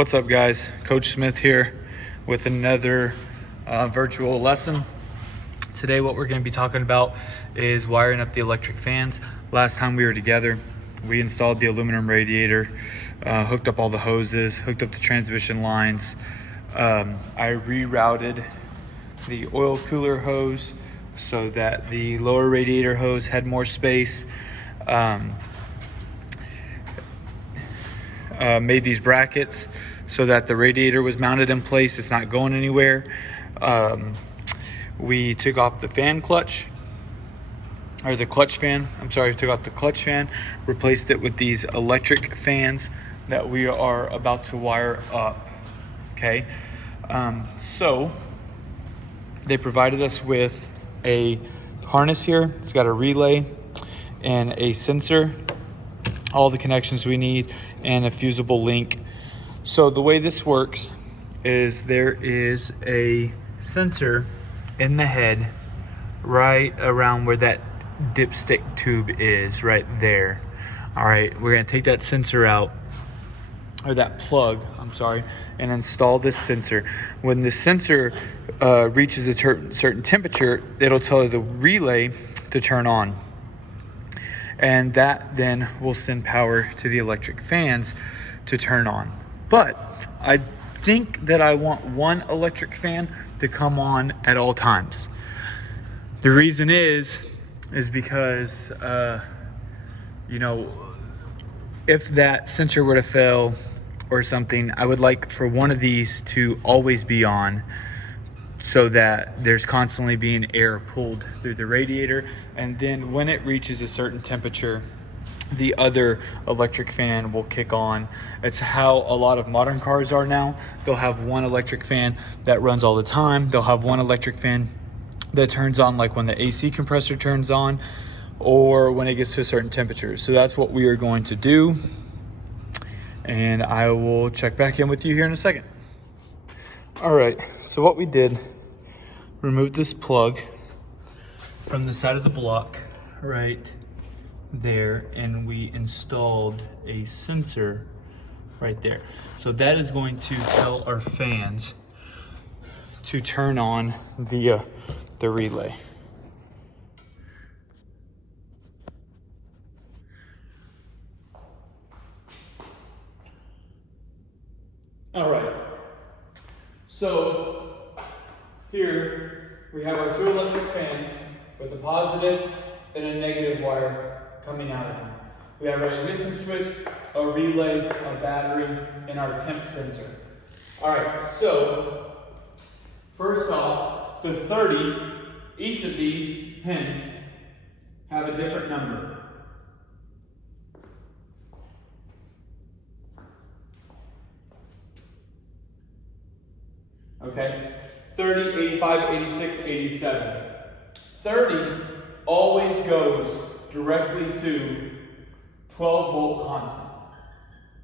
What's up, guys? Coach Smith here with another virtual lesson. Today what we're going to be talking about is wiring up the electric fans. Last time we were together, we installed the aluminum radiator, hooked up all the hoses, hooked up the transmission lines. I rerouted the oil cooler hose so that the lower radiator hose had more space. Made these brackets so that the radiator was mounted in place. It's not going anywhere. We took off the fan clutch, or the clutch fan. I'm sorry, took off the clutch fan, replaced it with these electric fans that we are about to wire up. Okay, so they provided us with a harness here. It's got a relay and a sensor, all the connections we need, and a fusible link. So the way this works is there is a sensor in the head right around where that dipstick tube is, right there. All right, we're gonna take that sensor out, or that plug, I'm sorry, and install this sensor. When the sensor reaches a certain temperature, it'll tell the relay to turn on. And that then will send power to the electric fans to turn on. But I think that I want one electric fan to come on at all times. The reason is because, if that sensor were to fail or something, I would like for one of these to always be on, so that there's constantly being air pulled through the radiator. And then when it reaches a certain temperature, the other electric fan will kick on. It's how a lot of modern cars are now. They'll have one electric fan that runs all the time. They'll have one electric fan that turns on like when the AC compressor turns on, or when it gets to a certain temperature. So that's what we are going to do. And I will check back in with you here in a second. All right, so what we did, removed this plug from the side of the block right there, and we installed a sensor right there. So that is going to tell our fans to turn on the relay. All right. So here we have our two electric fans with a positive and a negative wire coming out of them. We have our ignition switch, a relay, a battery, and our temp sensor. All right, so first off, the 30, each of these pins have a different number. Okay, 30, 85, 86, 87. 30 always goes directly to 12 volt constant.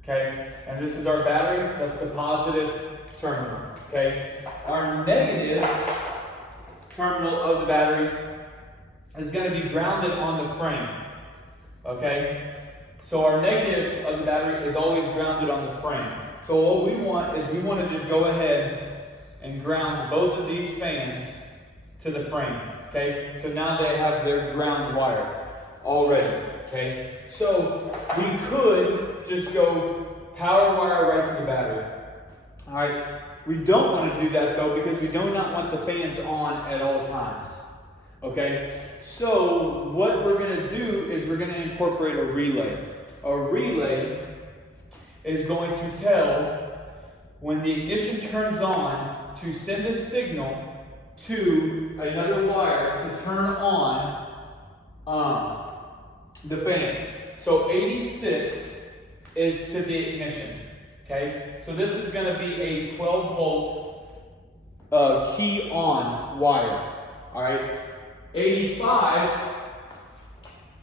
Okay, and this is our battery, that's the positive terminal. Okay, our negative terminal of the battery is going to be grounded on the frame. Okay, so our negative of the battery is always grounded on the frame. So what we want is we want to just go ahead and ground both of these fans to the frame. Okay, so now they have their ground wire already. Okay, so we could just go power wire right to the battery. All right, we don't want to do that though, because we do not want the fans on at all times. Okay, so what we're going to do is we're going to incorporate a relay. A relay is going to tell when the ignition turns on to send a signal to another wire to turn on the fans. So 86 is to the ignition. Okay, so this is going to be a 12 volt key on wire. All right, 85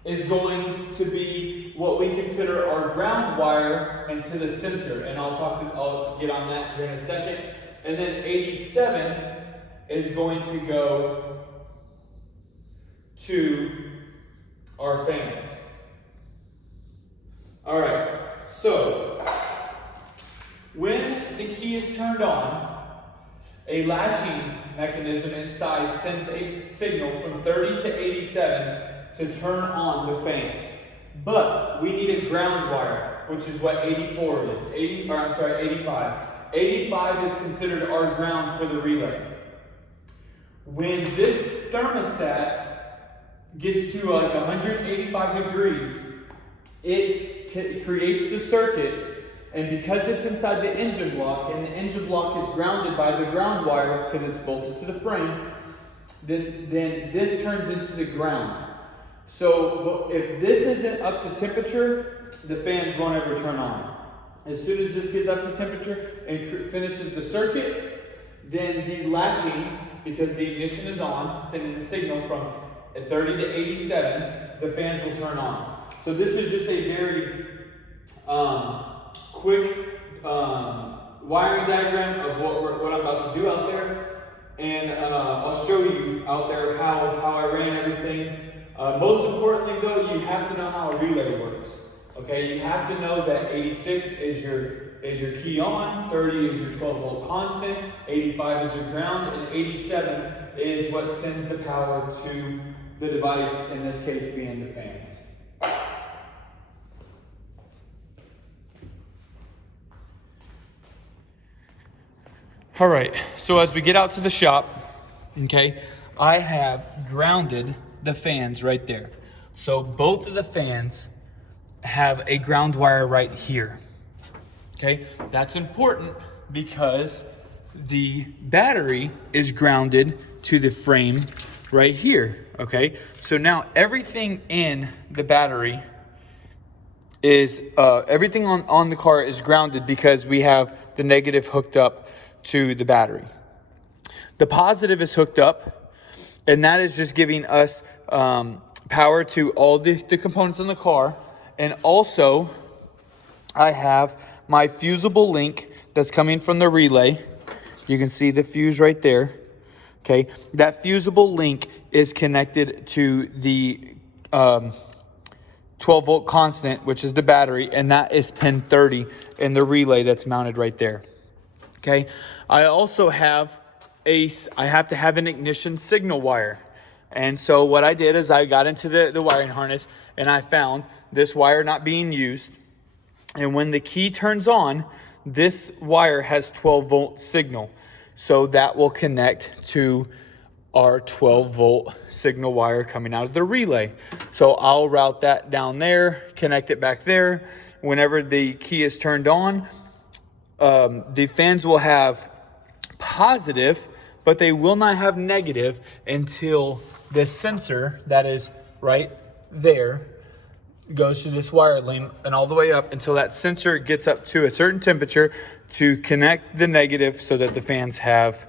is going to be what we consider our ground wire into the sensor, and I'll get on that here in a second. And then 87 is going to go to our fans. All right, so When the key is turned on, a latching mechanism inside sends a signal from 30 to 87 to turn on the fans. But we need a ground wire, which is what 84 is. 85. 85 is considered our ground for the relay. When this thermostat gets to like 185 degrees, it creates the circuit. And because it's inside the engine block, and the engine block is grounded by the ground wire because it's bolted to the frame, then this turns into the ground. So if this isn't up to temperature, the fans won't ever turn on. As soon as this gets up to temperature and finishes the circuit, then the latching, because the ignition is on, sending the signal from 30 to 87, the fans will turn on. So this is just a very quick wiring diagram of what I'm about to do out there, and I'll show you out there how I ran everything. Most importantly though, you have to know how a relay works. Okay, you have to know that 86 is your key on, 30 is your 12 volt constant, 85 is your ground, and 87 is what sends the power to the device, in this case being the fans. All right, so as we get out to the shop, okay, I have grounded the fans right there. So both of the fans have a ground wire right here. Okay, that's important because the battery is grounded to the frame right here. Okay, so now everything in the battery is, everything on the car is grounded because we have the negative hooked up to the battery. The positive is hooked up, and that is just giving us power to all the components on the car. And also, I have my fusible link that's coming from the relay. You can see the fuse right there. Okay, that fusible link is connected to the 12 volt constant, which is the battery, and that is pin 30 in the relay that's mounted right there. Okay, I also have I have to have an ignition signal wire. And so what I did is I got into the wiring harness and I found this wire not being used. And when the key turns on, this wire has 12 volt signal. So that will connect to our 12 volt signal wire coming out of the relay. So I'll route that down there, connect it back there. Whenever the key is turned on, the fans will have positive, but they will not have negative until this sensor that is right there goes to this wire lane and all the way up until that sensor gets up to a certain temperature to connect the negative so that the fans have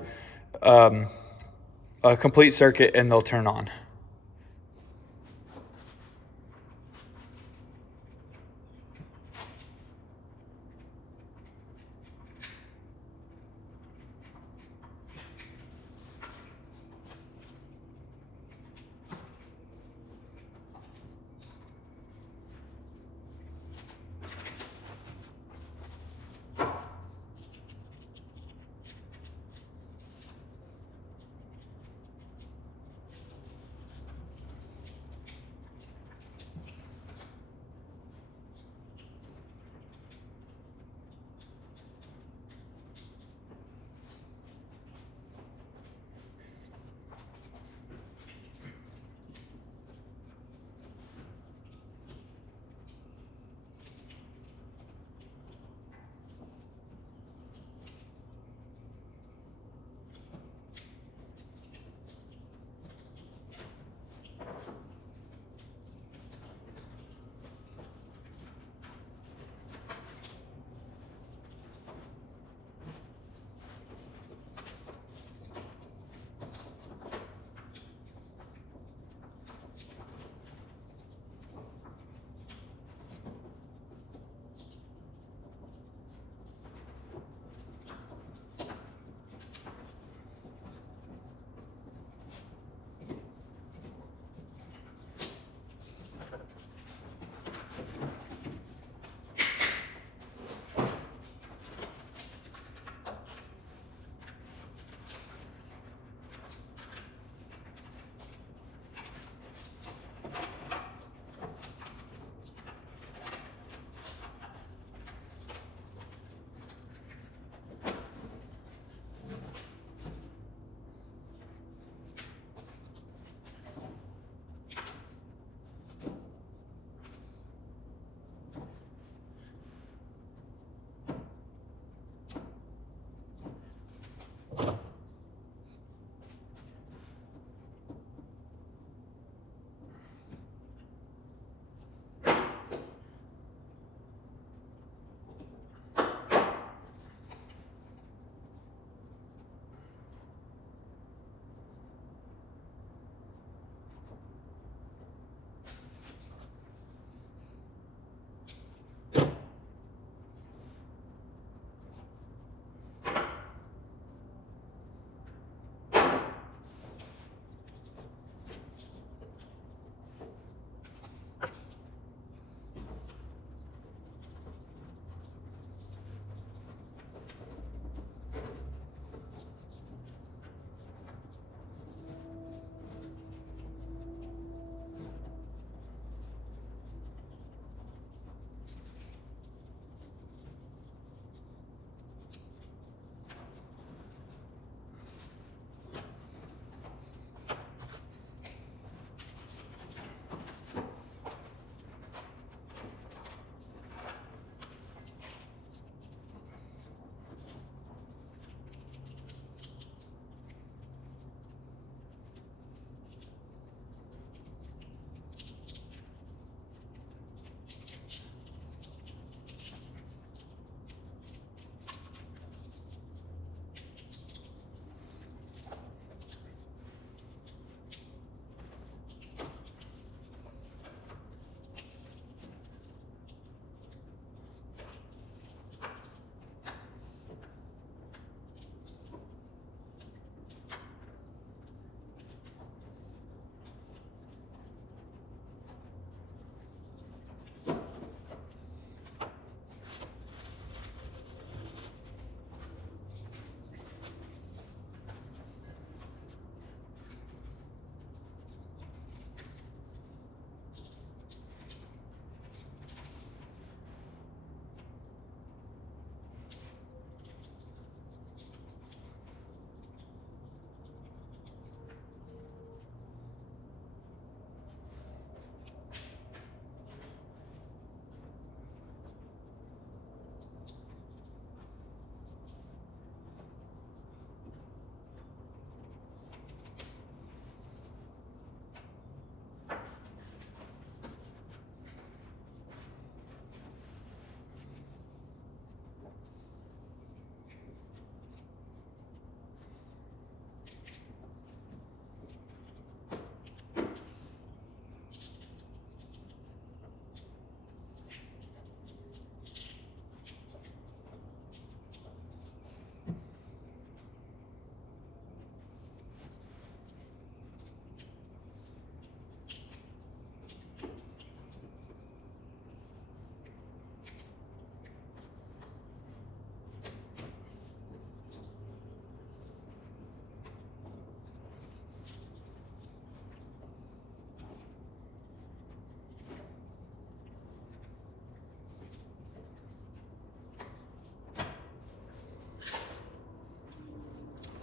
a complete circuit and they'll turn on.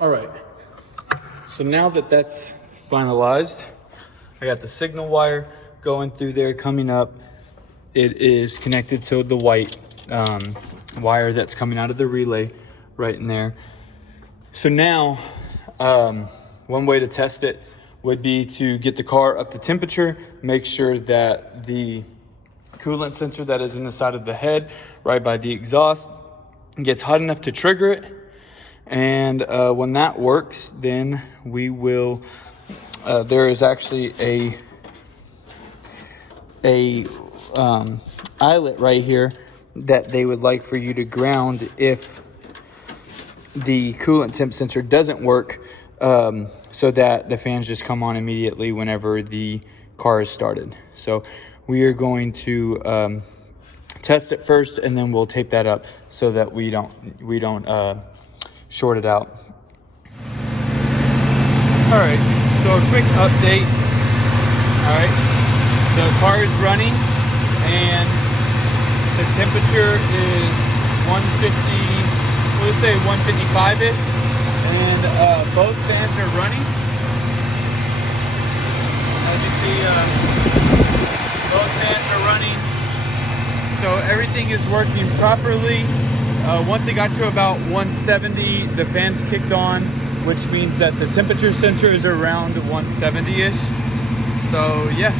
All right, so now that that's finalized, I got the signal wire going through there, coming up. It is connected to the white wire that's coming out of the relay right in there. So now, one way to test it would be to get the car up to temperature, make sure that the coolant sensor that is in the side of the head, right by the exhaust, gets hot enough to trigger it. And when that works, then we will, there is actually a eyelet right here that they would like for you to ground if the coolant temp sensor doesn't work, so that the fans just come on immediately whenever the car is started. So we are going to test it first, and then we'll tape that up so that we don't short it out. All right, so a quick update. All right, the car is running and the temperature is 150, let's say 155-ish, and both fans are running. As you see, both fans are running, so everything is working properly. Once it got to about 170, the fans kicked on, which means that the temperature sensor is around 170-ish. So yeah,